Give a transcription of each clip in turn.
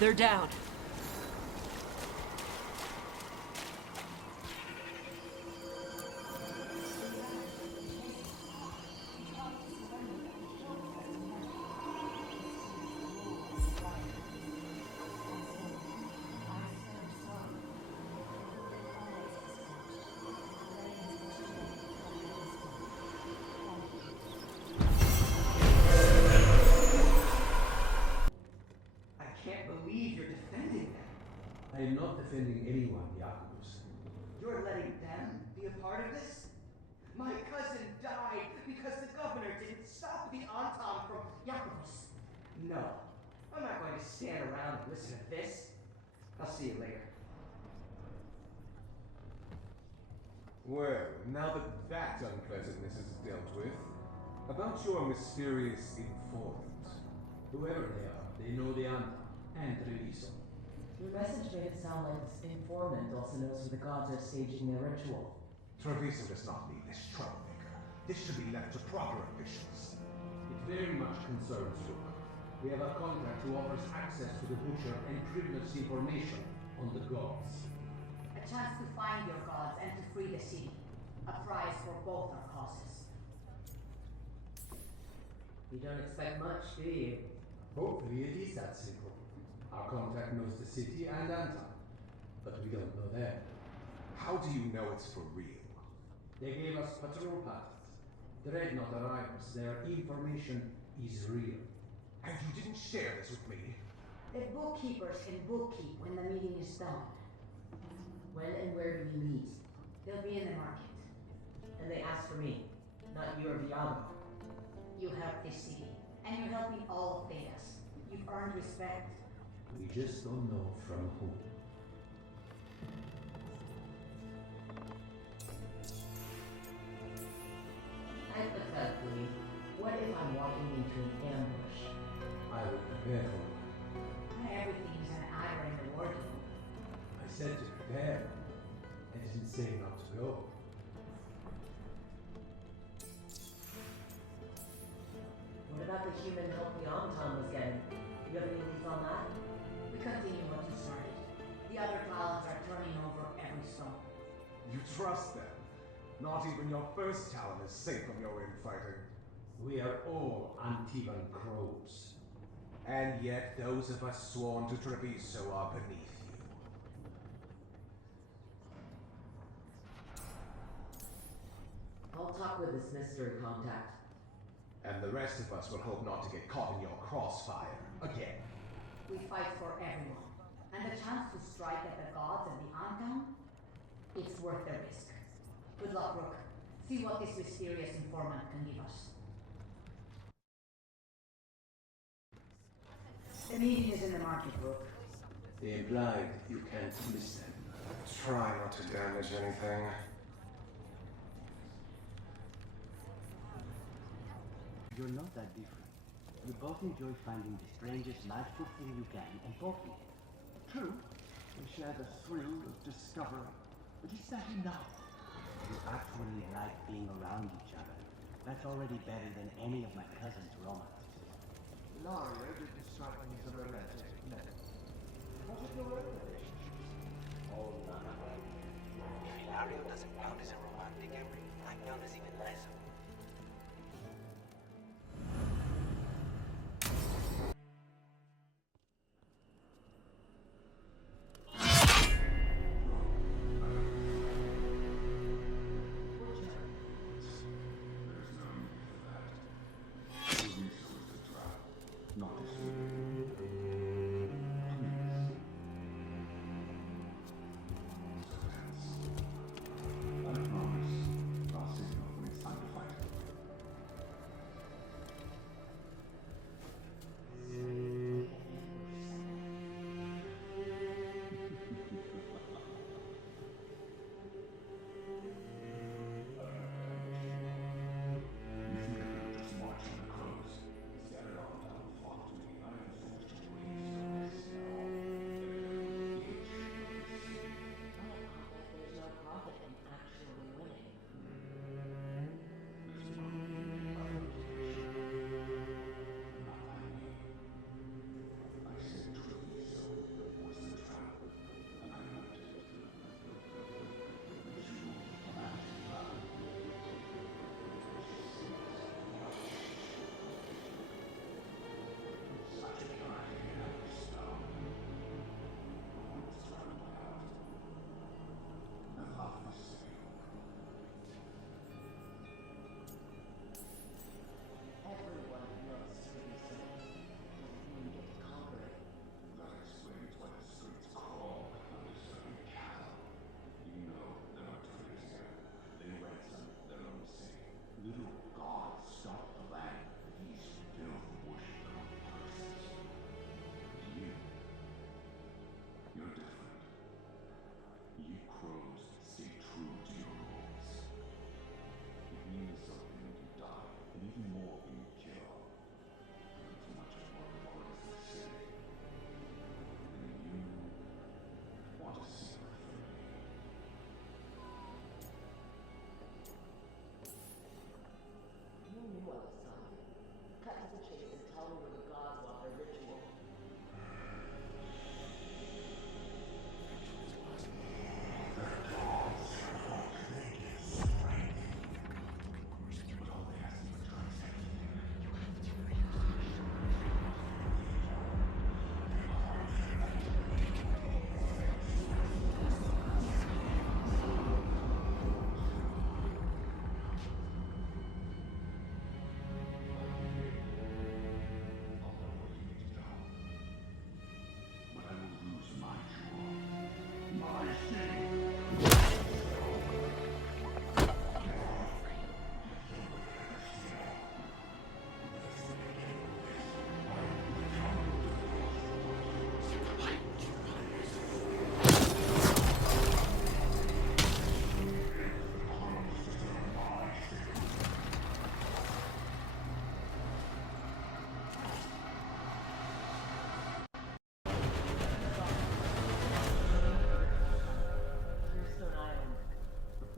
They're down. I am not defending anyone, Jacobus. You're letting them be a part of this? My cousin died because the governor didn't stop the Anton from Jacobus. No, I'm not going to stand around and listen to this. I'll see you later. Well, now that that unpleasantness is dealt with, about your mysterious informant. Whoever they are, they know the Anta and Treviso. Your message made it sound like this informant also knows where the gods are staging their ritual. Treviso does not need this troublemaker. This should be left to proper officials. It very much concerns Rook. We have a contract who offers access to the Butcher and privileged information on the gods. A chance to find your gods and to free the city. A prize for both our causes. You don't expect much, do you? Hopefully it is that simple. Our contact knows the city and Anta, but we don't know them. How do you know it's for real? They gave us patrol passes. Dreadnought arrivals. Their information is real. And you didn't share this with me? The bookkeepers can bookkeep when the meeting is done. When and where do we meet? They'll be in the market. And they ask for me, not you or Viago. You help this city, and you're helping all of Thedas. You've earned respect. We just don't know from whom. Hypothetically, what if I'm walking into an ambush? I will prepare for it. Not everything is an hour in the wardrobe. I said to prepare. I didn't say not to go. What about the human help the Anton was getting? You have any leads on that? We continue what you started. The other talents are turning over every stone. You trust them? Not even your first talent is safe from your infighting. We are all Antivan crows. And yet those of us sworn to Treviso are beneath you. I'll talk with this mystery contact. And the rest of us will hope not to get caught in your crossfire again. We fight for everyone. And the chance to strike at the gods and the Anton? It's worth the risk. Good luck, Rook. See what this mysterious informant can give us. The meeting is in the market, Rook. They implied you can't miss them. Try not to damage anything. You're not that different. You both enjoy finding the strangest magical thing you can and talking it. True, we share the thrill of discovery. But is that enough? You actually like being around each other. That's already better than any of my cousin's romances. Laria didn't strike me as a romantic, no. What is your own relationship? Oh, none of it. If Hilario doesn't count as a romantic, everything I've done is even less of. Not as you. Please. I promise I'll signal when it's time to fight. You think I could just march on the crows? Is that it all? Flock to me. I am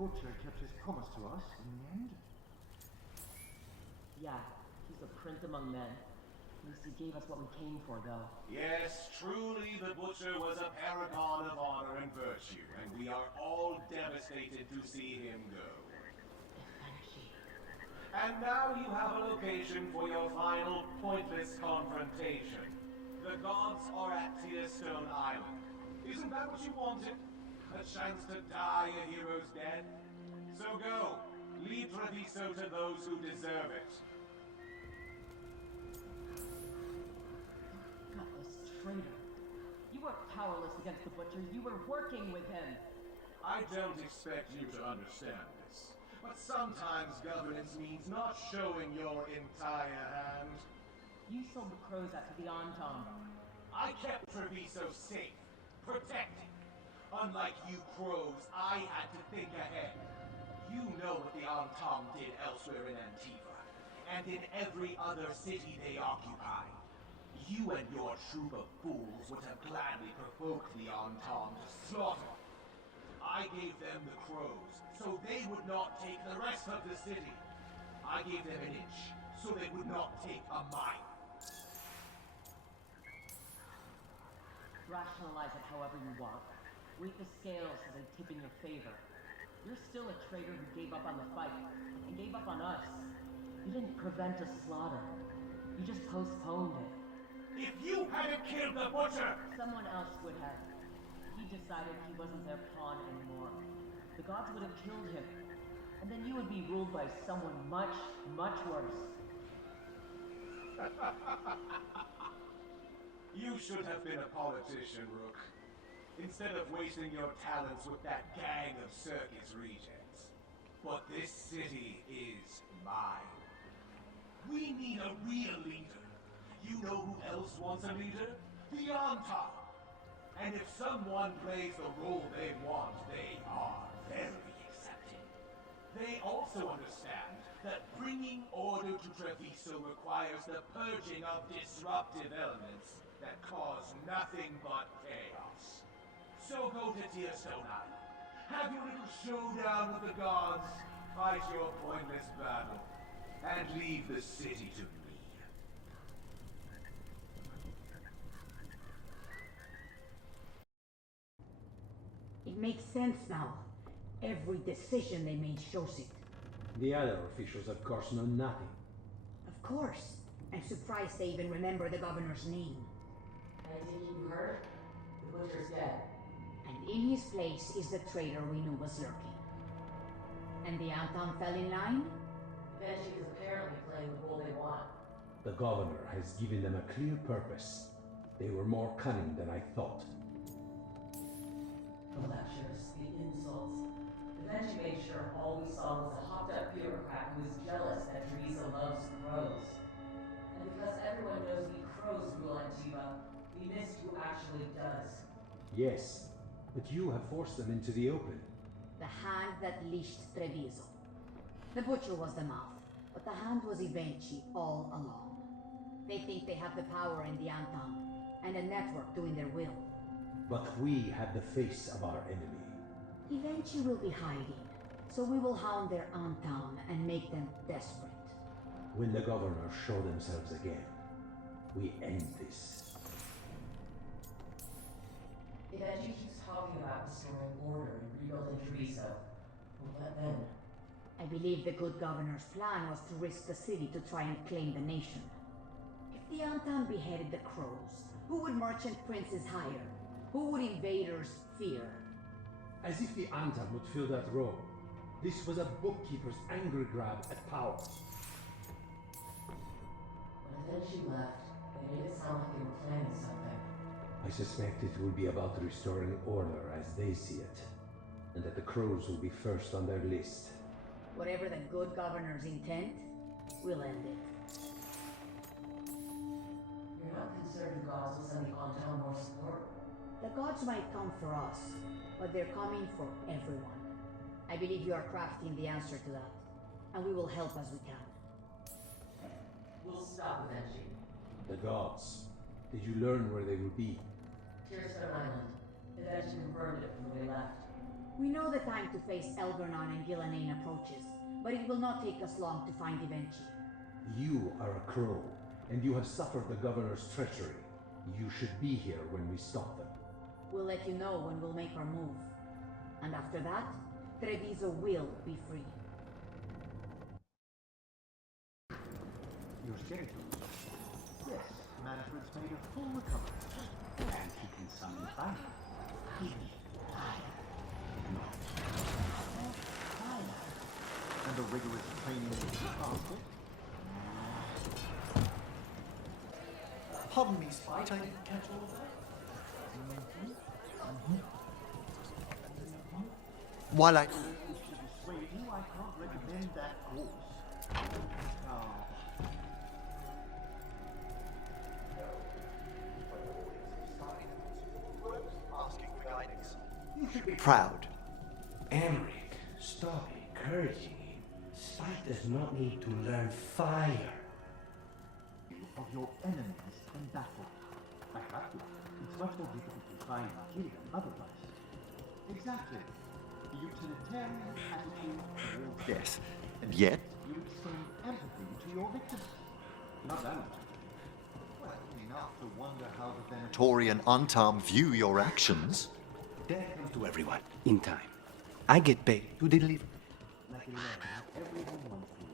butcher kept his promise to us in the end. Yeah, he's a prince among men. At least he gave us what we came for, though. Yes, truly the Butcher was a paragon of honor and virtue, and we are all devastated to see him go. And now you have a location for your final, pointless confrontation. The gods are at Tearstone Island. Isn't that what you wanted? A chance to die a hero's death? So go, lead Treviso to those who deserve it. Gutless traitor. You weren't powerless against the Butcher, you were working with him. I don't expect you to understand this, but sometimes governance means not showing your entire hand. You sold the crows out to the Anton. I kept Treviso safe, protected. Unlike you crows, I had to think ahead. You know what the Anton did elsewhere in Antiva, and in every other city they occupy. You and your troop of fools would have gladly provoked the Anton to slaughter. I gave them the crows, so they would not take the rest of the city. I gave them an inch, so they would not take a mile. Rationalize it however you want. Weight the scales so they tip in your favor. You're still a traitor who gave up on the fight, and gave up on us. You didn't prevent a slaughter. You just postponed it. If you hadn't killed the Butcher! Someone else would have. He decided he wasn't their pawn anymore. The gods would have killed him. And then you would be ruled by someone much, much worse. You should have been a politician, Rook. Instead of wasting your talents with that gang of circus rejects. But this city is mine. We need a real leader. You know who else wants a leader? The Antar. And if someone plays the role they want, they are very accepting. They also understand that bringing order to Treviso requires the purging of disruptive elements that cause nothing but chaos. So go to Tearstone Island, have your little showdown with the gods, fight your pointless battle, and leave the city to me. It makes sense now. Every decision they made shows it. The other officials, of course, know nothing. Of course. I'm surprised they even remember the governor's name. I think you heard? The Butcher's dead. And in his place is the traitor we knew was lurking. And the Anton fell in line? Benji is apparently playing the role they want. The governor has given them a clear purpose. They were more cunning than I thought. The lectures, the insults. Benji made sure all we saw was a hopped-up bureaucrat who is jealous that Teresa loves crows. And because everyone knows we crows rule Antiva, we missed who actually does. Yes, but you have forced them into the open. The hand that leashed Treviso. The Butcher was the mouth, but the hand was Evenchi all along. They think they have the power in the Anton, and a network doing their will. But we have the face of our enemy. Evenchi will be hiding, so we will hound their Anton and make them desperate. When the governor show themselves again, we end this. Benji keeps talking about restoring order and rebuilding Teresa. What then? I believe the good governor's plan was to risk the city to try and claim the nation. If the Anton beheaded the crows, who would merchant princes hire? Who would invaders fear? As if the Anton would fill that role. This was a bookkeeper's angry grab at power. When Benji left, it made it sound like they were planning something. I suspect it will be about restoring order as they see it, and that the crows will be first on their list. Whatever the good governor's intent, we'll end it. You're not concerned the gods will send the Anton more support? The gods might come for us, but they're coming for everyone. I believe you are crafting the answer to that, and we will help as we can. We'll stop Benji. The gods. Did you learn where they will be? Tearstone Island. Benji confirmed it when we left. We know the time to face Elgernon and Gillanane approaches, but it will not take us long to find Evenchi. You are a crow, and you have suffered the governor's treachery. You should be here when we stop them. We'll let you know when we'll make our move. And after that, Treviso will be free. Your skeletons. Yes, management's made a full recovery. And he can summon fire. Give me fire. Fire. And a rigorous training faster. Pardon me, Spite, I didn't catch all of that. While I... To dissuade you, I can't recommend that course. Asking for guidance. You should be proud. Emmerich, stop encouraging him. Spike does not need to learn fire. Of your enemies and battle. I have to. It's much more difficult to find and kill them otherwise. Exactly. The utilitarian attitude towards Yes, and yet... you extend empathy to your victims. Not that much. Well, enough to wonder how the Venatorian Antam view your actions. Death comes to everyone, in time. I get paid to deliver. Like a love, everyone wants to.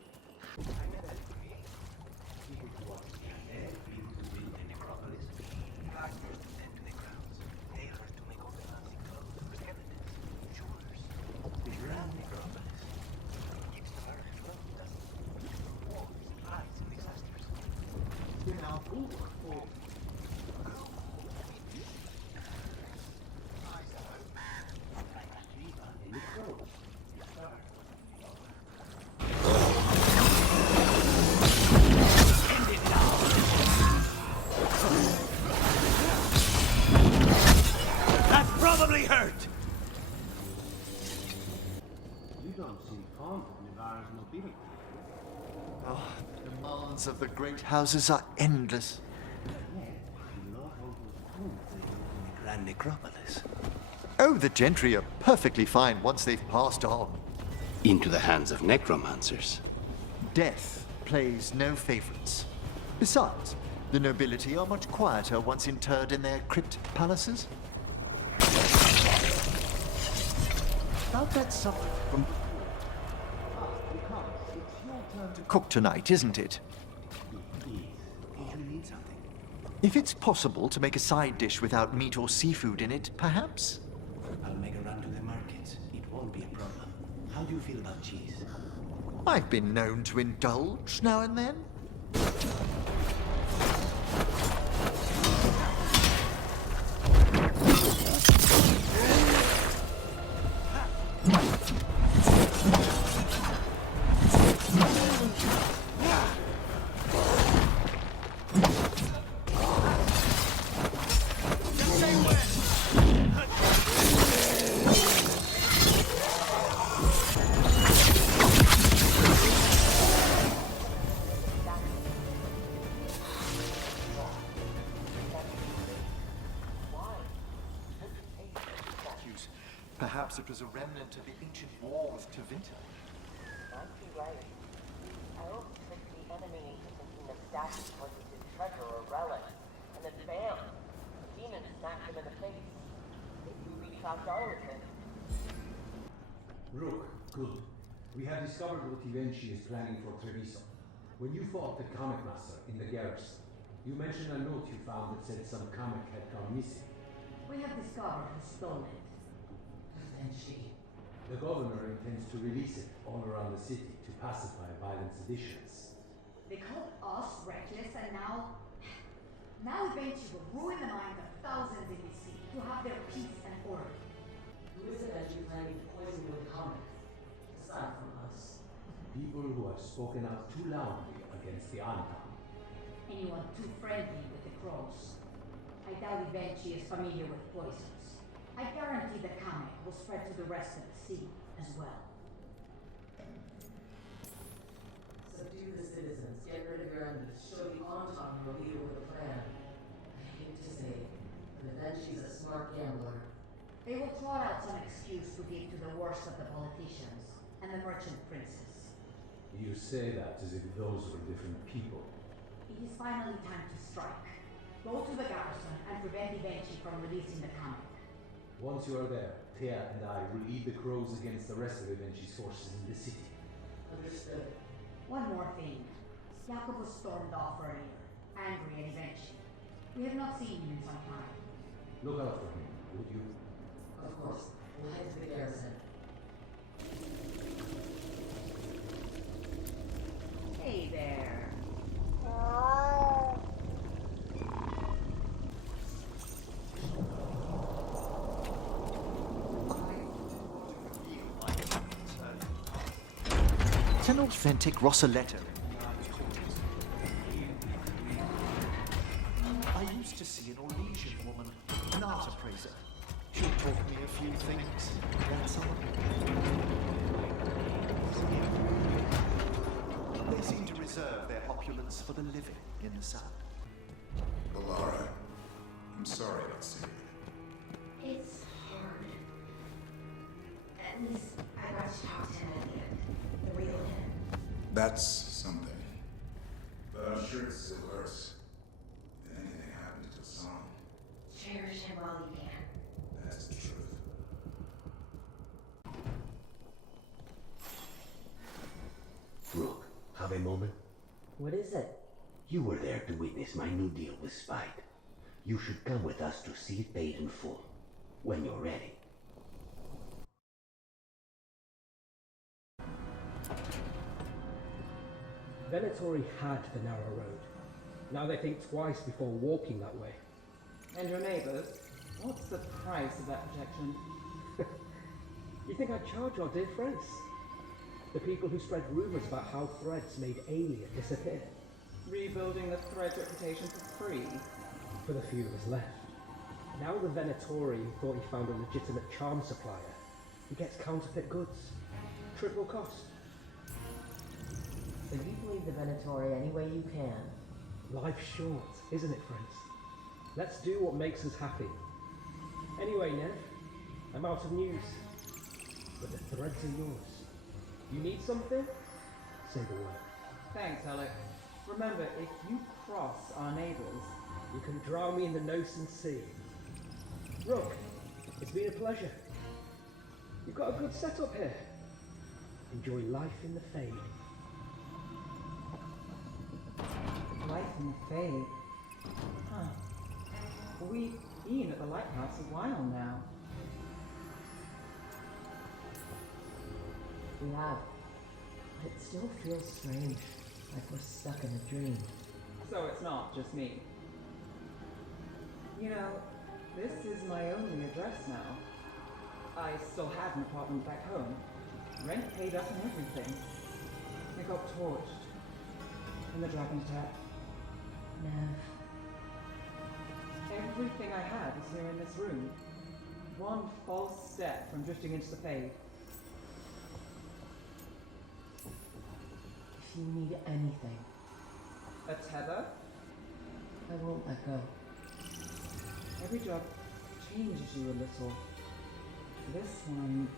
People who are people who build the necropolis. Factors to tend to the grounds. Tailors to make all the fancy clothes for the evidence. Jewelers. The grand necropolis. Keeps the virgin from dust. Wars, lies, and disasters. Then our bulwark for In the crows. That probably hurt! you don't seem fond of Navarre's nobility. Oh, the demands of the great houses are endless. Yet, you not hold those homes they do. In the grand necropolis. Oh, the gentry are perfectly fine once they've passed on. Into the hands of necromancers. Death plays no favorites. Besides, the nobility are much quieter once interred in their crypt palaces. About that suffering from... It's your turn to cook tonight, isn't it? You need something. If it's possible to make a side dish without meat or seafood in it, perhaps? I'll make a run to the market. It won't be a problem. How do you feel about cheese? I've been known to indulge now and then. Perhaps it was a remnant of the ancient war with Tevinter. Might be right. I hope he tricked the enemy into thinking the statue wasn't his treasure or relic, and then bam! The demon smacked him in the face. Maybe we trapped all of him. Rook, good. We have discovered what Evenchi is planning for Treviso. When you fought the comic master in the garrison, you mentioned a note you found that said some comic had gone missing. We have discovered who stole it. And she. The governor intends to release it all around the city to pacify violent seditions. They called us reckless, and now Evenchi will ruin the minds of thousands in this city to have their peace and order. Who is it that you planning to poison with comic? Aside from us. People who have spoken out too loudly against the Antam. Anyone too friendly with the crows. I doubt Evenchi is familiar with poisons. I guarantee the comic will spread to the rest of the city as well. Subdue the citizens, get rid of your enemies, show the Anton your leader with a plan. I hate to say it, but then she's a smart gambler. They will trot out some excuse to give to the worst of the politicians and the merchant princes. You say that as if those were different people. It is finally time to strike. Go to the garrison and prevent Ivenchi from releasing the comic. Once you are there, Thea and I will lead the crows against the rest of Ivenchi's forces in the city. Understood. One more thing. Jacobus stormed off earlier, angry at Ivenchi. We have not seen him in some time. Look out for him, would you? Of course. We'll head to the garrison. Hey there. It's an authentic Rossoletto. I used to see an Orlesian woman, an art appraiser. She taught me a few things that summer. They seem to reserve their opulence for the living in the South. Balara, I'm sorry about seeing you. It's hard. At least I got to talk to him at the end. The real him. That's something. But I'm sure it's still worse. If anything happened to Hassan, Cherish him while you can. that's the truth. Rook, have a moment? What is it? You were there to witness my new deal with Spike. You should come with us to see it paid in full, when you're ready. Venatori had the narrow road. Now they think twice before walking that way. And your neighbours? What's the price of that protection? You think I'd charge our dear friends? The people who spread rumours about how Threads made Alien disappear. Rebuilding the Thread's reputation for free? For the few of us left. Now the Venatori who thought he found a legitimate charm supplier, he gets counterfeit goods. Triple cost. So you believe the Venatori any way you can. Life's short, isn't it, friends? Let's do what makes us happy. Anyway, Nev, I'm out of news. But the threads are yours. You need something? Say the word. Thanks, Alec. Remember, if you cross our neighbours... You can drown me in the Nosen Sea. Rook, it's been a pleasure. You've got a good setup here. Enjoy life in the Fade. Life in the Fade. Huh. Well, we've been at the lighthouse a while now. We have. But it still feels strange, like we're stuck in a dream. So it's not just me. You know, this is my only address now. I still have an apartment back home. Rent paid up and everything. It got torched. And the dragon attack. Nev. Everything I have is here in this room. One false step from drifting into the Fade. If you need anything, A tether? I won't let go. Every job changes you a little. This one...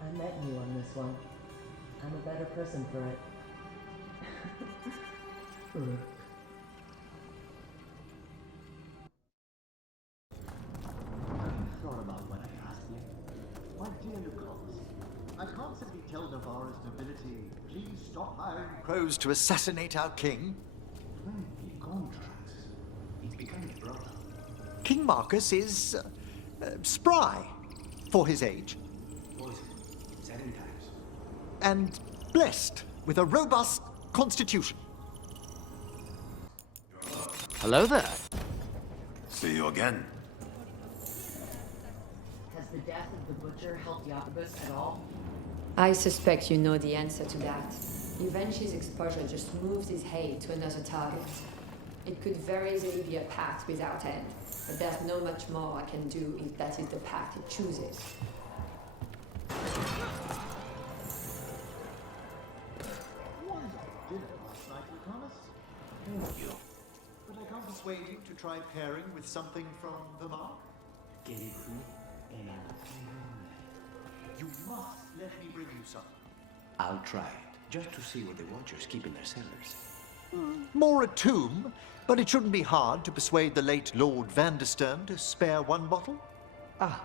I met you on this one. I'm a better person for it. I've thought about what I asked you. My dear Lucas, I can't simply tell Navarra's nobility, please stop hiring Crows to assassinate our king? plenty contracts. He's becoming a brother. King Marcus is spry for his age. Poison, 7 times. And blessed with a robust constitution. Hello there. See you again. Has the death of the butcher helped Jacobus at all? I suspect you know the answer to that. Uvenchi's exposure just moves his hate to another target. It could very easily be a pact without end, but there's not much more I can do if that is the path it chooses. Wonderful dinner last night, Lucas. Thank you. But I can't persuade you to try pairing with something from the mark. Can you You must let me bring you some. I'll try it, just to see what the Watchers keep in their cellars. More a tomb, but it shouldn't be hard to persuade the late Lord Vanderstern to spare one bottle. Ah.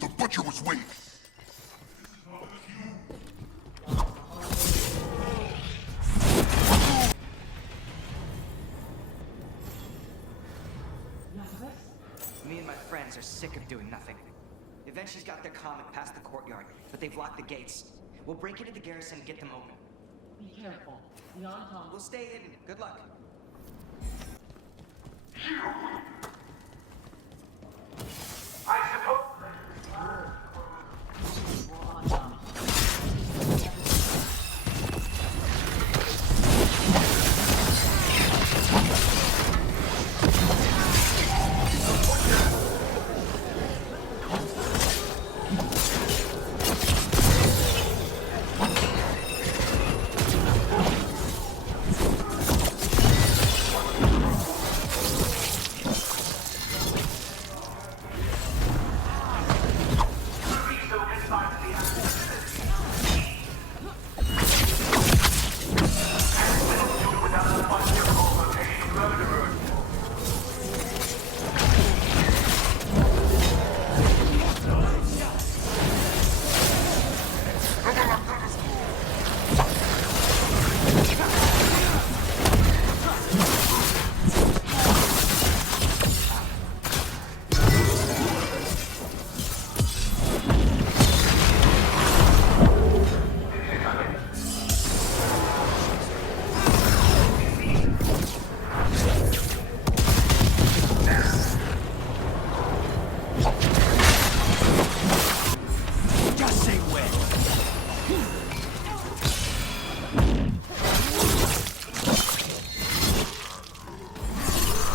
The butcher was waiting. Me and my friends are sick of doing nothing. Eventually's got their comet past the courtyard, but they've locked the gates. We'll break into the garrison and get them open. Be careful. The Entente. We'll stay hidden. Good luck. I suppose.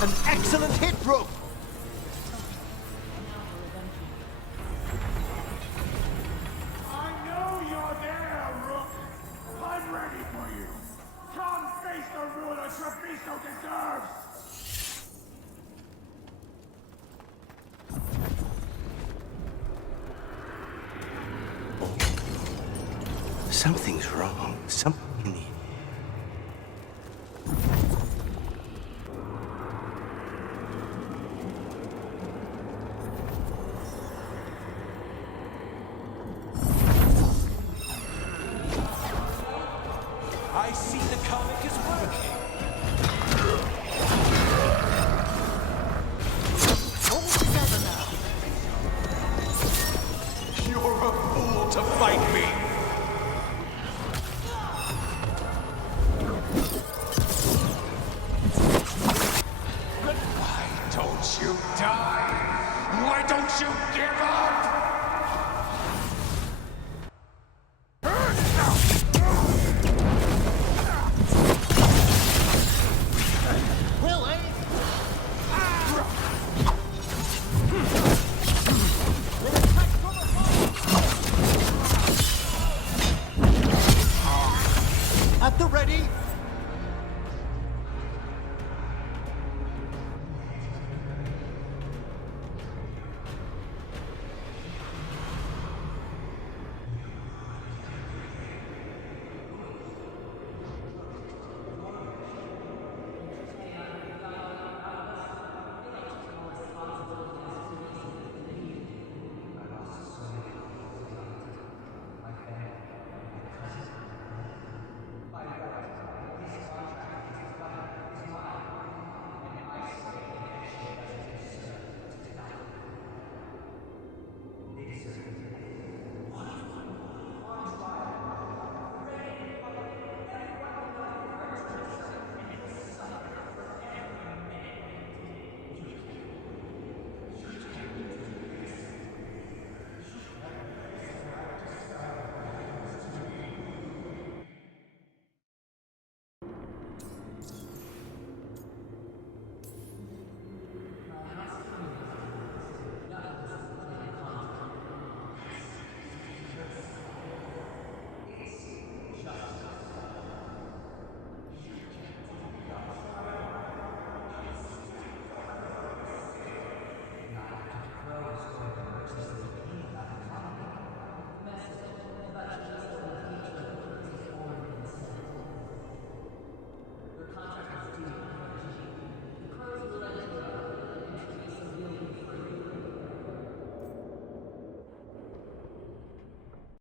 An excellent hit, Rook! I know you're there, Rook! I'm ready for you! Come face the ruler Treviso deserves! Something's wrong.